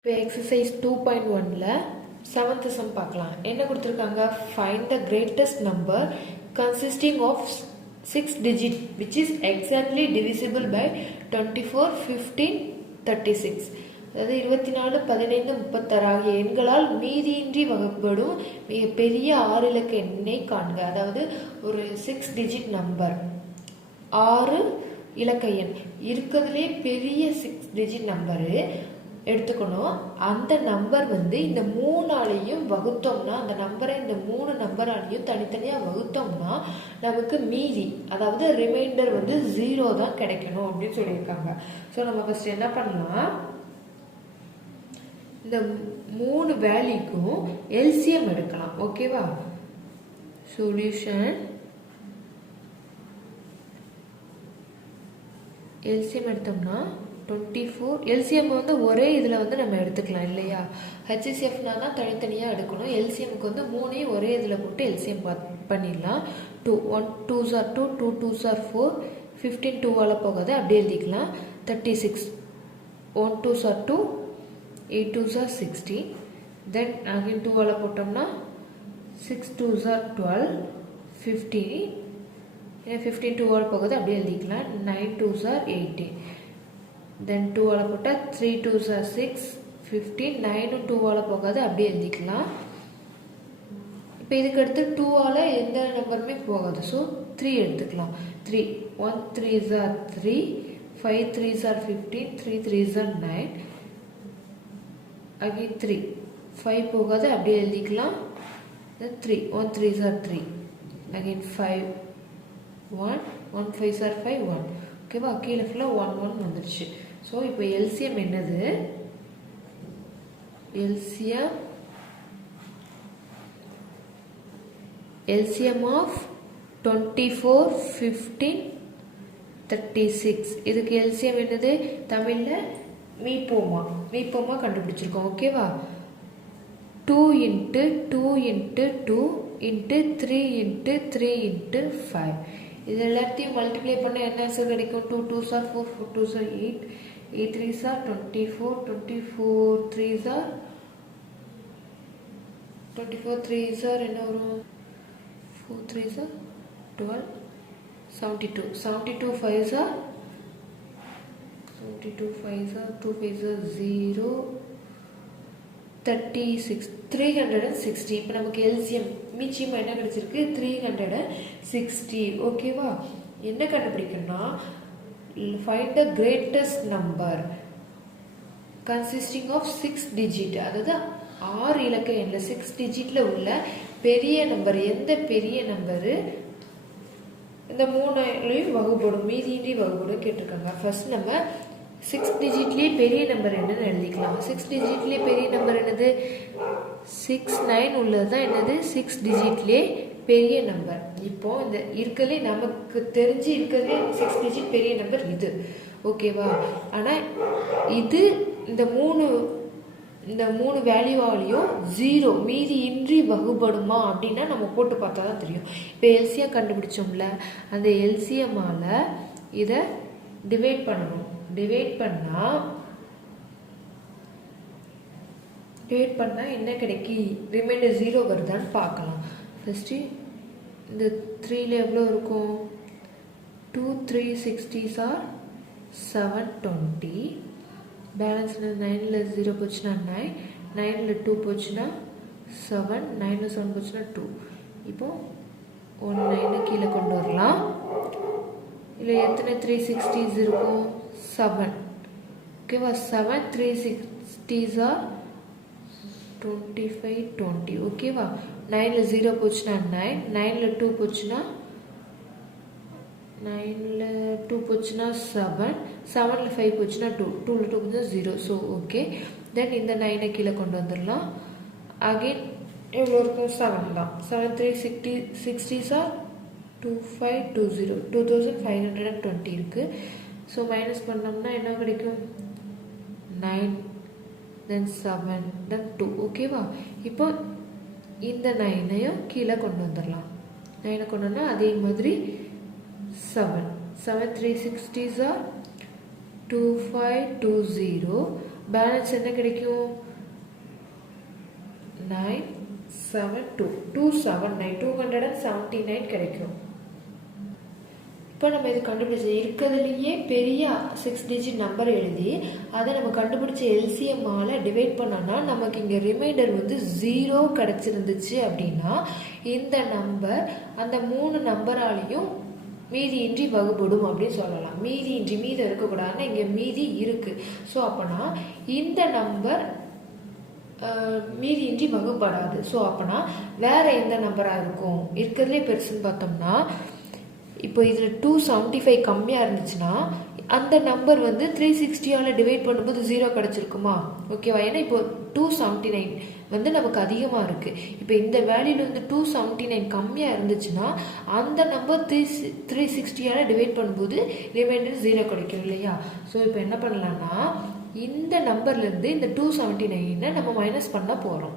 இப்போ exercise 2.1ல 7th some பார்க்கலாம். என்ன கொடுத்துருக்காங்க? Find the greatest number consisting of 6 digit which is exactly divisible by 24, 15, 36. அதாவது 24, 15, 36 ஆகிய எண்களால் மீதியின்றி வகுப்படும் மிக பெரிய 6 இலக்க எண்ணை காண்க. அதாவது ஒரு 6 digit நம்பர், 6 இலக்க எண் இருக்கிறதுலே பெரிய 6 digit நம்பரு எடுத்துக்கணும். அந்த நம்பர் இந்த 3ஆலையும் வகுத்தோம்னா, அந்த நம்பரை இந்த 3 நம்பராலையும் தனித்தனியாக வகுத்தோம்னா நமக்கு மீதி, அதாவது ரிமைண்டர் 0 தான் கிடைக்கணும் அப்படின்னு சொல்லியிருக்காங்க. ஸோ நம்ம ஃபர்ஸ்ட் என்ன பண்ணலாம், இந்த 3 வேல்யூக்கும் எல்சிஎம் எடுக்கலாம். ஓகேவா? சொல்யூஷன் எல்சிஎம் எடுத்தோம்னா 24. எல்சிஎம் ஒரே இதில் நம்ம எடுத்துக்கலாம் இல்லையா? ஹெச்சிஎஃப்னா தான் தனித்தனியாக எடுக்கணும். எல்சிஎம்க்கு 3ஐயும் ஒரே இதில் போட்டு எல்சிஎம் பண்ணிடலாம். 2 1 2s are 2, 2 2s are 4, 15 2ஆல் போகாது, அப்படியே எழுதிக்கலாம். 36 1 2s are 2, 8 2s are 16. Then again 2ஆல் போட்டோம்னா 6 2s are 12, 15. 15 2ஆல் போகாது, அப்படியே எழுதிக்கலாம். 9 2s are 18. தென் 2ஆல் போட்டால் 3 2s are 6, 15. 9 2ஆல் போகாது, அப்படியே எழுதிக்கலாம். இப்போ இதுக்கு அடுத்து 2ஆல் எந்த நம்பருமே போகாது. ஸோ 3 எடுத்துக்கலாம். 3 1 3s are 3, 5 3s are 15, 3 3s are 9. Again 3 5 போகாது, அப்படியே எழுதிக்கலாம். தென் 3 1 3s are 3, again 5 1 1 5s are 5 1. ஓகேவா? கீழே ஃபுல்லாக 1 1 வந்துடுச்சு. ஸோ இப்போ எல்சிஎம் என்னது? LCM of 24, 15, 36. இதுக்கு எல்சிஎம் என்னது? தமிழில் மீப்போமா கண்டுபிடிச்சிருக்கோம். ஓகேவா? 2 into 2 into 2 into 3 into 3 into 5. இது எல்லாத்தையும் மல்டிப்ளை பண்ண என்ன ஆன்சர் கிடைக்கும்? 2 2s are 4, 4 2s are 8, 8 3s are 24, 24 3s are 24 3s are என்ன வரும்? 4 3s are 12, 72, 72 5s are 72 5s are 2 5s are 0, 36 360. இப்போ நமக்கு எல்சிஎம் மீச்சியம் என்ன கிடைச்சிருக்கு? 360. ஓகேவா? என்ன கண்டுபிடிக்கணும்னா, find the greatest number consisting of 6 digit, அதாவது 6 இலக்க எண்ணில் 6 digitல உள்ள பெரிய நம்பர். எந்த பெரிய நம்பரு இந்த 3ஆலையும் வகுப்படும், மீதியின்றி வகுப்படும் கேட்டிருக்காங்க. ஃபர்ஸ்ட் நம்ம 6 digitலேயே பெரிய நம்பர் என்னன்னு எழுதிக்கலாம். 6 digitலேயே பெரிய நம்பர் என்னது? 6 9 உள்ளது தான் என்னது? 6 digitலேயே பெரிய நம்பர். இப்போ இந்த இருக்கிறதுலே நமக்கு தெரிஞ்சு இருக்கிறதுலே 6 digit பெரிய நம்பர் இது. ஓகேவா? ஆனால் இது இந்த மூணு வேல்யூவாலையும் 0 மீதி இன்றி வகுப்படுமா அப்படின்னா நம்ம போட்டு பார்த்தா தான் தெரியும். இப்போ எல்சிஎம் கண்டுபிடிச்சோம்ல, அந்த எல்சிஎம்மால இதை டிவைட் பண்ணணும். டிவைட் பண்ணா என்ன கிடைக்கி? ரிமைண்டர் 0 வருதான்னு பார்க்கலாம். ஃபர்ஸ்ட் இந்த 3ல எவ்வளோ இருக்கும்? 2 360s are 720. பேலன்ஸ் 9ல் 0 போச்சுன்னா 9, 9ல் 2 போச்சுன்னா 7, 9ல் 7 போச்சுன்னா 2. இப்போ 1 9 கீழே கொண்டு வரலாம். இல்லை எத்தனை 360s இருக்கும்? 7. ஓகேவா? 7 360s are 25 20. ஓகேவா? 9ல் 0 போச்சுன்னா 9, 9ல் 2 போச்சுன்னா 7, 7ல் 5 போச்சுன்னா 2, 2ல் 2 போச்சுன்னா 0. So okay. தென் இந்த 9 கீழே கொண்டு வந்துடலாம். அகெயின் எவ்வளோ இருக்கும்? 7 தான். 7 360s are 2520, 2520 இருக்கு. ஸோ மைனஸ் பண்ணோம்னா என்ன கிடைக்கும்? 9 தென் 7 தென் 2. ஓகேவா? இப்போ இந்த 9ஐயும் கீழே கொண்டு வந்துடலாம். 9 கொண்டு வந்தால் அதே மாதிரி 7 360s are 2520. பேலன்ஸ் என்ன கிடைக்கும் 972 279 கிடைக்கும். இப்போ நம்ம இது கண்டுபிடிச்ச இருக்கிறதுலையே பெரிய 6 டிஜிட் நம்பர் எழுதி அதை நம்ம கண்டுபிடிச்ச எல்சிஎம்மால் டிவைட் பண்ணோன்னா நமக்கு இங்கே ரிமைண்டர் வந்து 0 கிடச்சிருந்துச்சு அப்படின்னா இந்த நம்பர் அந்த 3 நம்பராலையும் மீதியின்றி வகுப்படும் அப்படின்னு சொல்லலாம். மீதி இருக்கக்கூடாதுன்னா இங்கே மீதி இருக்குது. ஸோ அப்போனா இந்த நம்பர் மீதியின்றி வகுப்படாது. ஸோ அப்போனா வேற எந்த நம்பராக இருக்கும்? இருக்கிறதுலே பெருசுன்னு பார்த்தோம்னா இப்போ இதில் 275 கம்மியாக இருந்துச்சுன்னா அந்த நம்பர் வந்து 360ஆல் டிவைட் பண்ணும்போது 0 கிடச்சிருக்குமா? ஓகேவா? ஏன்னா இப்போ 279 வந்து நமக்கு அதிகமாக இருக்குது. இப்போ இந்த வேல்யூவில் வந்து 279 கம்மியாக இருந்துச்சுன்னா அந்த நம்பர் 360ஆல் டிவைட் பண்ணும்போது ரிமைண்டர் 0 கிடைக்கும் இல்லையா? ஸோ இப்போ என்ன பண்ணலான்னா இந்த நம்பர்லேருந்து இந்த 279 நம்ம மைனஸ் பண்ண போகிறோம்.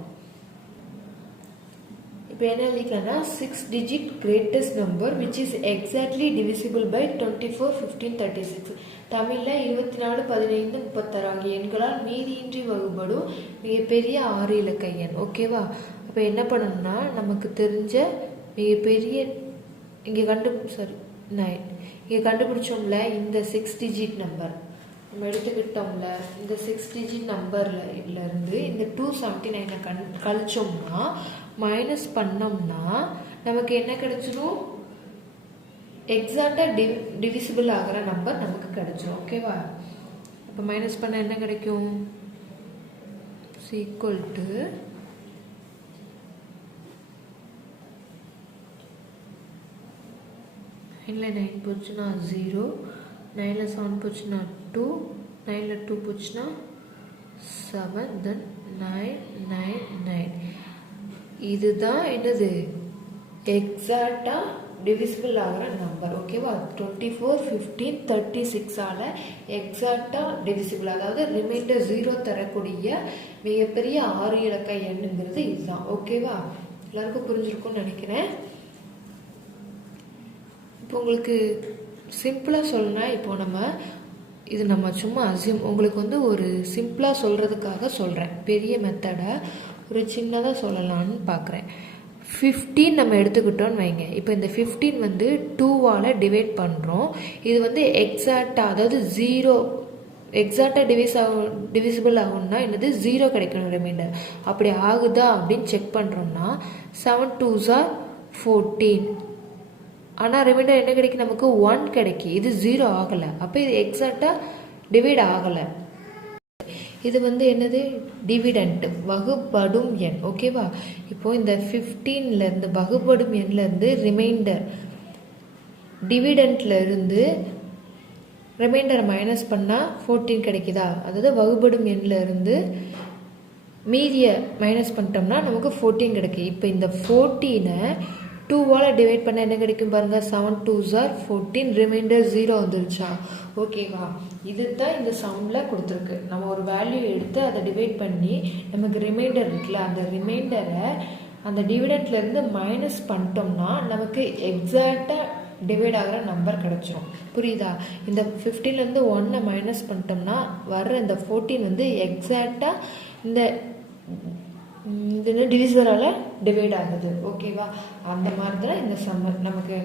இப்போ என்ன எழுதிக்கலாம்னா 6 digit greatest number which is exactly divisible by 24, 15, 36. தமிழில் 24, 15, 36 ஆகிய எண்களால் மீதியின்றி வகுப்படும் மிகப்பெரிய 6 இலக்க எண். ஓகேவா? அப்போ என்ன பண்ணணும்னா நமக்கு தெரிஞ்ச மிகப்பெரிய இங்கே கண்டுபிடிச்சோம்ல இந்த 6 digit நம்பர் நம்ம எடுத்துக்கிட்டோம்ல இந்த 6 digit நம்பர்ல இருந்து இந்த 279 கழிச்சோம்னா மைனஸ் பண்ணோம்னா நமக்கு என்ன கிடைச்சிடும்? எக்ஸாக்டாக டிவிசிபிள் ஆகிற நம்பர் நமக்கு கிடைச்சிடும். ஓகேவா? இப்போ மைனஸ் பண்ண என்ன கிடைக்கும்? ஈக்குவல் டு இல்லை 9 போச்சுன்னா 0, 9ல் 7 போச்சுன்னா 2, 9ல் 2 போச்சுன்னா 7, தென் 999. இதுதான் என்னது? எக்ஸாக்டாக டிவிசிபிள் ஆகிற நம்பர். ஓகேவா? 24, 15, 36ஆல் எக்ஸாக்டாக டிவிசிபிள், அதாவது ரிமைண்டர் 0 தரக்கூடிய மிகப்பெரிய 6 இலக்க எண்ணுங்கிறது இதுதான். ஓகேவா? எல்லாருக்கும் புரிஞ்சிருக்கும்னு நினைக்கிறேன். இப்போ உங்களுக்கு சிம்பிளாக சொல்லணும்னா இப்போ நம்ம சும்மா உங்களுக்கு வந்து ஒரு சிம்பிளாக சொல்கிறதுக்காக சொல்கிறேன். பெரிய மெத்தடை ஒரு சின்னதாக சொல்லலான்னு பார்க்குறேன். 15 நம்ம எடுத்துக்கிட்டோன்னு வைங்க. இப்போ இந்த 15 வந்து 2ஆல் டிவைட் பண்ணுறோம். இது வந்து எக்ஸாக்டாக, அதாவது 0 எக்ஸாக்டாக டிவிசிபிள் ஆகும்னா என்னது? 0 கிடைக்கணும் ரிமைண்டர். அப்படி ஆகுதா அப்படின்னு செக் பண்ணுறோம்னா 7 2s are 14. ஆனால் ரிமைண்டர் என்ன கிடைக்கும்? நமக்கு 1 கிடைக்கும். இது 0 ஆகலை. அப்போ இது எக்ஸாக்டாக டிவைட் ஆகலை. இது வந்து என்னது? டிவிடெண்ட், வகுப்படும் எண். ஓகேவா? இப்போது இந்த 15லேருந்து வகுப்படும் எண்ணிலேருந்து ரிமைண்டர் டிவிடெண்ட்லேருந்து ரிமைண்டரை மைனஸ் பண்ணால் 14 கிடைக்குதா? அதாவது வகுப்படும் எண்ணிலேருந்து மீதியை மைனஸ் பண்ணிட்டோம்னா நமக்கு 14 கிடைக்கும். இப்போ இந்த 14-ஐ 2ஆல் டிவைட் பண்ண என்ன கிடைக்கும் பாருங்கள்? 7 2s are 14, ரிமைண்டர் 0 வந்துருச்சா? ஓகேவா? இது தான் இந்த சம்மில் கொடுத்துருக்கு. நம்ம ஒரு வேல்யூ எடுத்து அதை டிவைட் பண்ணி நமக்கு ரிமைண்டர் இருக்குல்ல, அந்த ரிமைண்டரை அந்த டிவிடெண்ட்லேருந்து மைனஸ் பண்ணிட்டோம்னா நமக்கு எக்ஸாக்டாக டிவைட் ஆகிற நம்பர் கிடச்சிரும். புரியுதா? இந்த 15லேருந்து 1 மைனஸ் பண்ணிட்டோம்னா வர்ற இந்த 14 வந்து எக்ஸாக்டாக இந்த டிவிசிபிளால் டிவைட் ஆகுது. ஓகேவா? அந்த மாதிரி தான் இந்த சம்மர் நமக்கு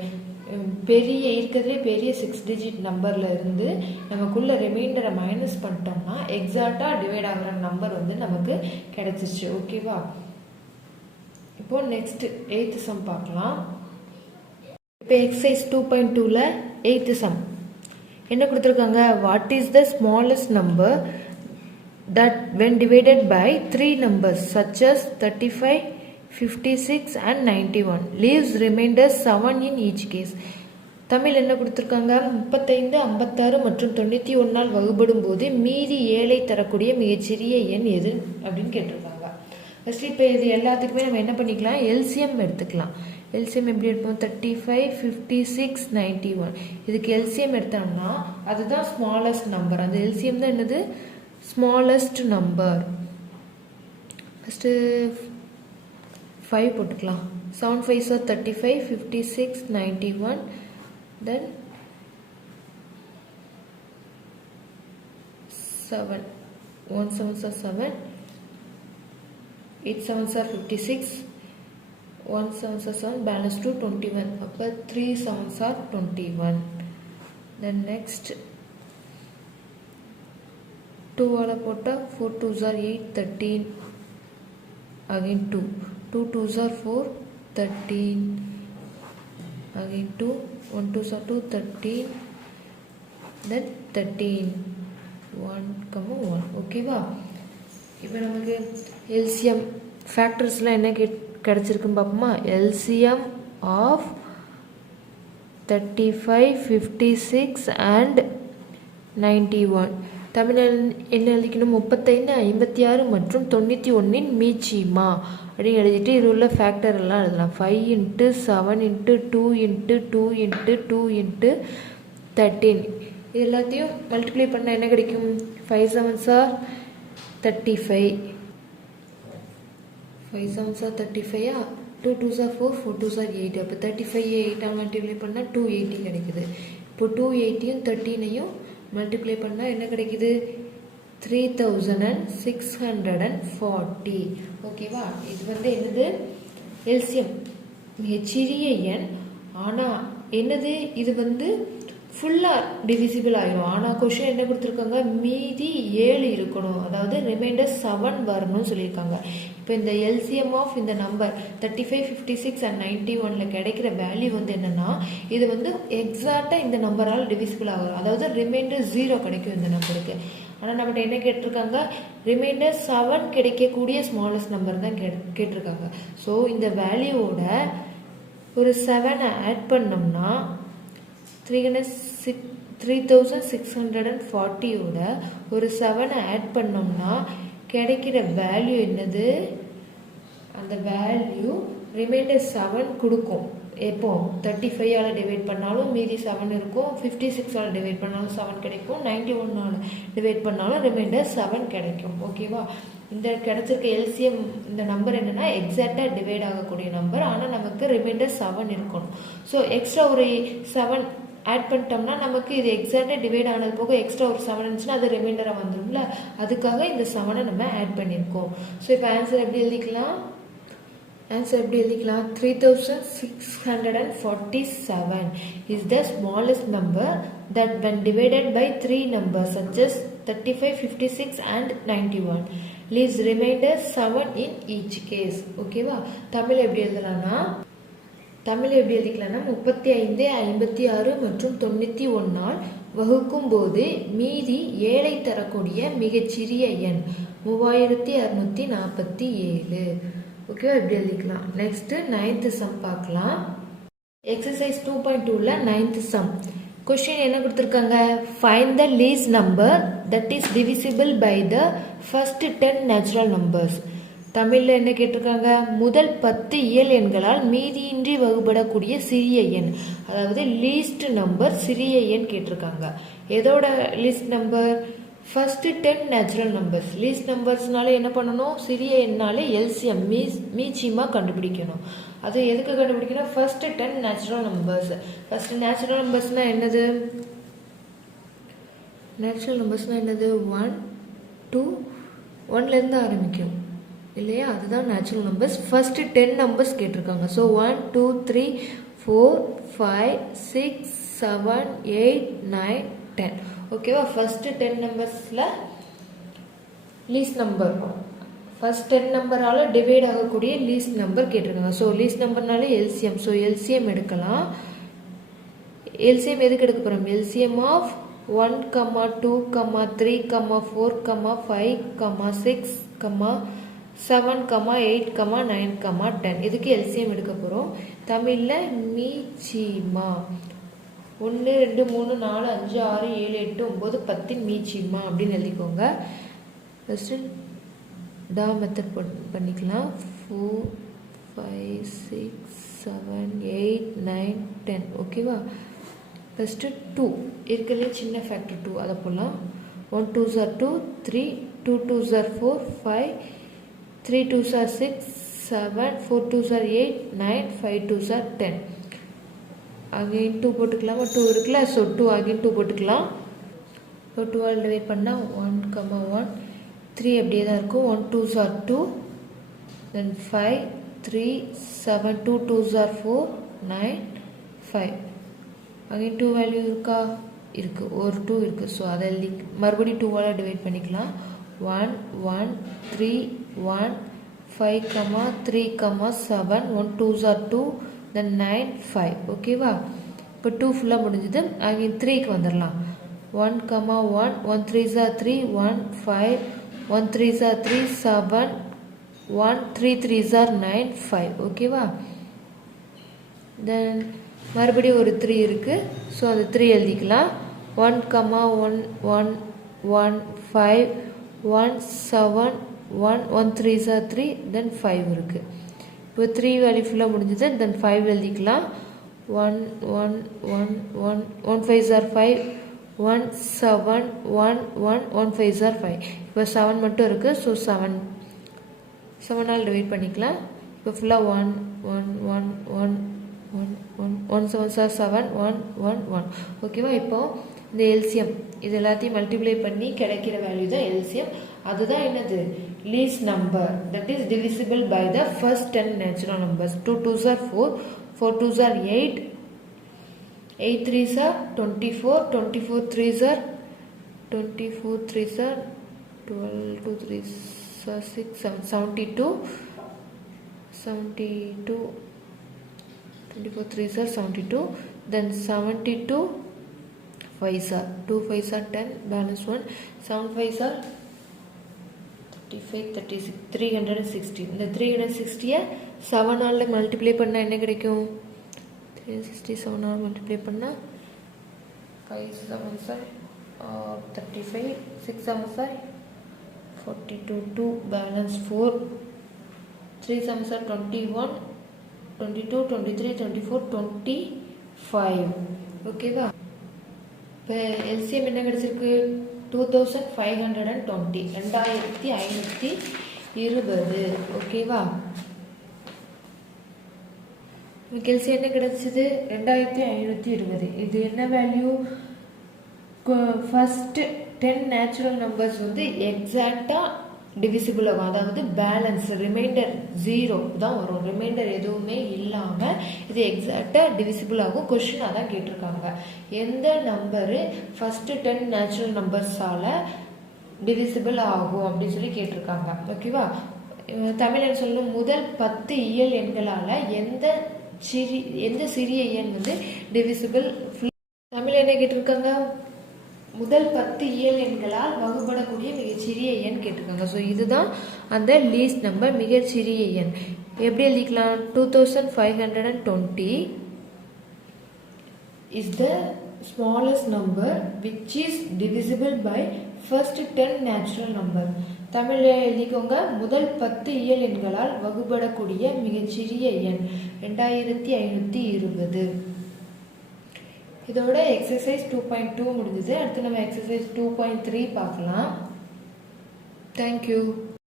இருக்கிறதுலே பெரிய 6 டிஜிட் நம்பரில் இருந்து நமக்குள்ள ரிமைண்டரை மைனஸ் பண்ணிட்டோம்னா எக்ஸாக்டாக டிவைட் ஆகிற நம்பர் வந்து நமக்கு கிடைச்சிச்சு. ஓகேவா? இப்போ நெக்ஸ்ட் 8th சம் பார்க்கலாம். இப்போ எக்ஸசைஸ் 2.2ல் 8th சம் என்ன கொடுத்துருக்காங்க? What is the smallest number that when divided by 3 numbers such as 35, 56 and 91 leaves remainder 7 in each case. Tamil என்ன கொடுத்துருக்காங்க? 35, 56 மற்றும் 91ஆல் வகுப்படும் போது மீதி 7ஐ தரக்கூடிய மிகச்சிறிய எண் எது அப்படின்னு கேட்டிருக்காங்க. ஃபஸ்ட்டு இப்போ இது எல்லாத்துக்குமே நம்ம என்ன பண்ணிக்கலாம்? எல்சிஎம் எடுத்துக்கலாம். எல்சிஎம் எப்படி எடுப்போம்? 35, 56, 91. இதுக்கு எல்சிஎம் எடுத்தோம்னா அதுதான் ஸ்மாலஸ்ட் நம்பர். அந்த எல்சிஎம் தான் என்னது? Smallest number. ஃபஸ்ட்டு 5 போட்டுக்கலாம். 7 5s are 35, 56, 91, then 7. 1 7s are 7, 8 7s are 56, 1 7s are 7, balance 2 21. அப்போ 3 7s are 21. Then next 2 ஆல போட்டால் 4 2s are 8, 13, again 2, 2 2s are 4, 13, again 2, 1 2s are 2, 13, then 13, 1 1. ஓகேவா? இப்போ நமக்கு எல்சிஎம் ஃபேக்டர்ஸ்லாம் என்ன கிடச்சிருக்குன்னு பார்ப்போமா? LCM of 35, 56 and 91. தமிழில் என்ன எழுதிக்கணும்? 35, 56 மற்றும் 91 மீச்சிமா அப்படின்னு எழுதிட்டு இது உள்ள ஃபேக்டர் எல்லாம் எழுதலாம். 5 × 7 × 2 × 2 × 2 × 13. இது எல்லாத்தையும் மல்டிப்ளை பண்ணால் என்ன கிடைக்கும்? 5 7s are 35, 5 7s are 35, 2 2s are 4, 4 2s are 8. அப்போ 35 8 மல்டிப்ளை பண்ணால் 280 கிடைக்குது. இப்போ 280யும் 13ஐயும் மல்டிப்ளை பண்ணால் என்ன கிடைக்குது? 3640. ஓகேவா? இது வந்து என்னது? எல்சிஎம் மிகச்சிறிய எண். ஆனால் என்னது? இது வந்து ஃபுல்லாக டிவிசிபிள் ஆகிடும். ஆனால் கொஷின் என்ன கொடுத்துருக்காங்க? மீதி 7 இருக்கணும், அதாவது ரிமைண்டர் 7 வரணும்னு சொல்லியிருக்காங்க. இப்போ இந்த எல்சிஎம் ஆஃப் இந்த நம்பர் 35, 56 and 91 கிடைக்கிற வேல்யூ வந்து என்னென்னா, இது வந்து எக்ஸாக்டாக இந்த நம்பரால் டிவிசிபிள் ஆகும், அதாவது ரிமைண்டர் 0 கிடைக்கும் இந்த நம்பருக்கு. ஆனால் நம்மகிட்ட என்ன கேட்டிருக்காங்க? ரிமைண்டர் 7 கிடைக்கக்கூடிய ஸ்மாலஸ்ட் நம்பர் தான் கேட்டிருக்காங்க. ஸோ இந்த வேல்யூவோட ஒரு 7 ஆட் பண்ணோம்னா 3640ோட ஒரு 7 ஆட் பண்ணோம்னா கிடைக்கிற வேல்யூ என்னது? அந்த வேல்யூ ரிமைண்டர் 7 கொடுக்கும். எப்போ 35ஆல் டிவைட் பண்ணாலும் மீதி 7 இருக்கும், 56ஆல் டிவைட் பண்ணாலும் 7 கிடைக்கும், 91ஆல் டிவைட் பண்ணாலும் ரிமைண்டர் 7 கிடைக்கும். ஓகேவா? இந்த கிடைச்சிருக்க எல்சிஎம் இந்த நம்பர் என்னன்னா எக்ஸாக்டாக டிவைட் ஆகக்கூடிய நம்பர். ஆனால் நமக்கு ரிமைண்டர் 7 இருக்கணும். ஸோ எக்ஸ்ட்ரா ஒரு 7 ஆட் பண்ணிட்டோம்னா நமக்கு இது எக்ஸாக்டாக டிவைட் ஆனது போக எக்ஸ்ட்ரா ஒரு 7 இருந்துச்சுன்னா அது ரிமைண்டராக வந்துடும்ல, அதுக்காக இந்த 7 நம்ம ஆட் பண்ணியிருக்கோம். ஸோ இப்போ ஆன்சர் எப்படி எழுதிக்கலாம்? 3647 is the smallest number that when divided by 3 numbers such as 35, 56 and 91 leaves remainder 7 in each case. ஓகேவா? தமிழ் எப்படி எழுதலாம்னா 35, 56 மற்றும் 91ஆல் வகுக்கும் போது மீதி 7ஐ தரக்கூடிய மிகச்சிறிய எண் 3647. ஓகேவா? எப்படி எழுதிக்கலாம்? நெக்ஸ்ட் 9th சம் பார்க்கலாம். எக்ஸசைஸ் 2.2ல 9th சம். கொஸ்டின் என்ன கொடுத்துருக்காங்க? Find the least number that is divisible by the first 10 natural numbers. தமிழில் என்ன கேட்டிருக்காங்க? முதல் 10 இயல் எண்களால் மீதியின்றி வகுபடக்கூடிய சிறிய எண், அதாவது லீஸ்ட் நம்பர் சிறிய எண் கேட்டிருக்காங்க. எதோட least number? First 10 natural numbers. Least நம்பர்ஸ்னால என்ன பண்ணணும்? சிறிய எண்ணாலே எல்சிஎம் மீச்சிமா கண்டுபிடிக்கணும். அது எதுக்கு கண்டுபிடிக்கணும்? First 10 natural numbers. First natural நம்பர்ஸ்னா என்னது? நேச்சுரல் நம்பர்ஸ்னால் என்னது? 1 2 1லேருந்து ஆரம்பிக்கும் இல்லையா? அதுதான் நேச்சுரல் நம்பர்ஸ். ஃபர்ஸ்ட் 10 நம்பர்ஸ் கேட்டிருக்காங்க. ஸோ 1 2 3 4 5 6 7 8 9 10. ஓகேவா? ஃபர்ஸ்ட் 10 நம்பர்ஸில் லீஸ்ட் நம்பர், ஃபர்ஸ்ட் 10 நம்பரால் டிவைட் ஆகக்கூடிய லீஸ்ட் நம்பர் கேட்டிருக்காங்க. ஸோ லீஸ்ட் நம்பர்னால எல்சிஎம். ஸோ எல்சிஎம் எடுக்கலாம். எல்சிஎம் எதுக்கு எடுக்க போகிறோம்? LCM of 1, 2, 3, 4, 5, 6, 7, 8, 9, 10. இதுக்கு எல்சிஎம் எடுக்க போகிறோம். தமிழில் மீச்சிமா 1 2 3 4 5 6 7 8 9 10 மீச்சிமா அப்படின்னு எழுதிக்கோங்க. ஃபஸ்ட்டு டா மெத்தட் பண்ணிக்கலாம். 4 5 6 7 8 9 10. ஓகேவா? ஃபஸ்ட்டு 2 இருக்கிறதுலே சின்ன ஃபேக்டர் 2 அதை போடலாம். 1 2s are 2 3 2 2s are 4 5 3 2s are 6 7 4 2s are 8 9 5 2s are 10. Again 2 போட்டுக்கலாமா? 2 இருக்குல்ல. ஸோ 2 அகைன் 2 போட்டுக்கலாம். ஸோ 12 டிவைட் பண்ணால் 1, 1 3 அப்படியே தான் இருக்கும். 1 2s are 2, then 5 3 7 2 2s are 4 9 5. again 2 value இருக்கா? இருக்கு, ஒரு 2 இருக்கு. ஸோ அதை மறுபடியும் 2ஆல் டிவைட் பண்ணிக்கலாம். 1 1 3 1 5 3 7 1 2s are 2, then 9 5. ஓகேவா? இப்போ 2 ஃபுல்லாக முடிஞ்சது. அங்கே 3க்கு வந்துடலாம். 1 1 1 3s are 3 1 5 1 3s are 3 7 1 3 3s are 9 5. ஓகேவா? தென் மறுபடியும் ஒரு 3 இருக்கு. ஸோ அது 3 எழுதிக்கலாம். 1 1 1 1 5 1 7 1 1 3s are 3, தென் 5 இருக்கு. இப்போ 3 வேல்யூ ஃபுல்லாக முடிஞ்சது. தென் 5 எழுதிக்கலாம். 1 1 1 1 1 5s are 5 1 7 1 1 1 5s are 5. இப்போ 7 மட்டும் இருக்கு. ஸோ 7ஆல் டிவைட் பண்ணிக்கலாம். இப்போ ஃபுல்லாக 1 1 1 1 1 1 1 7s are 7 1 1 1. ஓகேவா? இப்போ இந்த எல்சியம் இது எல்லாத்தையும் மல்டிப்ளை பண்ணி கிடைக்கிற வேல்யூ தான் எல்சியம். அதுதான் என்னது? Least number, that is divisible by the first 10 natural numbers. 2 2s are 4 4 2s are 8 8 3s are 24 24 3s are 24 3s are 12 2 3s are 6 7 72 72 24 3s are 72, then 72 5s are 2 5s are 10, balance 1 7 5s are 35 36 360. இந்த 360 7ஆல் multiply பண்ணால் என்ன கிடைக்கும்? 360 7ஆல் multiply பண்ணால் 5 7s are 35 6 7s are 42 2 balance 4 3 7s are 21 22 23 24 25. ஓகேவா? இப்போ LCM என்ன கிடைச்சிருக்கு? 2520 2520. ஓகேவா? எல்சிஎம் என்ன கிடைச்சது? 2520. இது என்ன வேல்யூ? ஃபர்ஸ்ட் 10 நேச்சுரல் நம்பர்ஸ் வந்து எக்ஸாக்டா டிவிசிபிள் ஆகும். அதாவது பேலன்ஸ் ரிமைண்டர் 0 தான் வரும். ரிமைண்டர் எதுவுமே இல்லாமல் இது எக்ஸாக்டாக டிவிசிபிள் ஆகும். கொஸ்டின் அதான் கேட்டிருக்காங்க. எந்த நம்பரு ஃபர்ஸ்ட் 10 நேச்சுரல் நம்பர்ஸால் டிவிசிபிள் ஆகும் அப்படின்னு சொல்லி கேட்டிருக்காங்க. ஓகேவா? தமிழில் சொல்லும் முதல் 10 இயல் எண்களால் எந்த சிறிய எண் வந்து டிவிசிபிள். தமிழ் என்ன கேட்டிருக்காங்க? முதல் 10 இயல் எண்களால் வகுப்படக்கூடிய மிகச்சிறிய எண் கேட்டிருக்காங்க. ஸோ இதுதான் அந்த லீஸ்ட் நம்பர், மிகச்சிறிய எண். எப்படி எழுதிக்கலாம்? 2520 is the smallest number which is divisible by first 10 natural number. தமிழில் எழுதிக்கோங்க. முதல் 10 இயல் எண்களால் வகுப்படக்கூடிய மிகச்சிறிய எண் 2520. இதோட எக்ஸசைஸ் 2.2 முடிஞ்சது. அடுத்து நம்ம எக்ஸசைஸ் 2.3 பார்க்கலாம். தேங்க்யூ.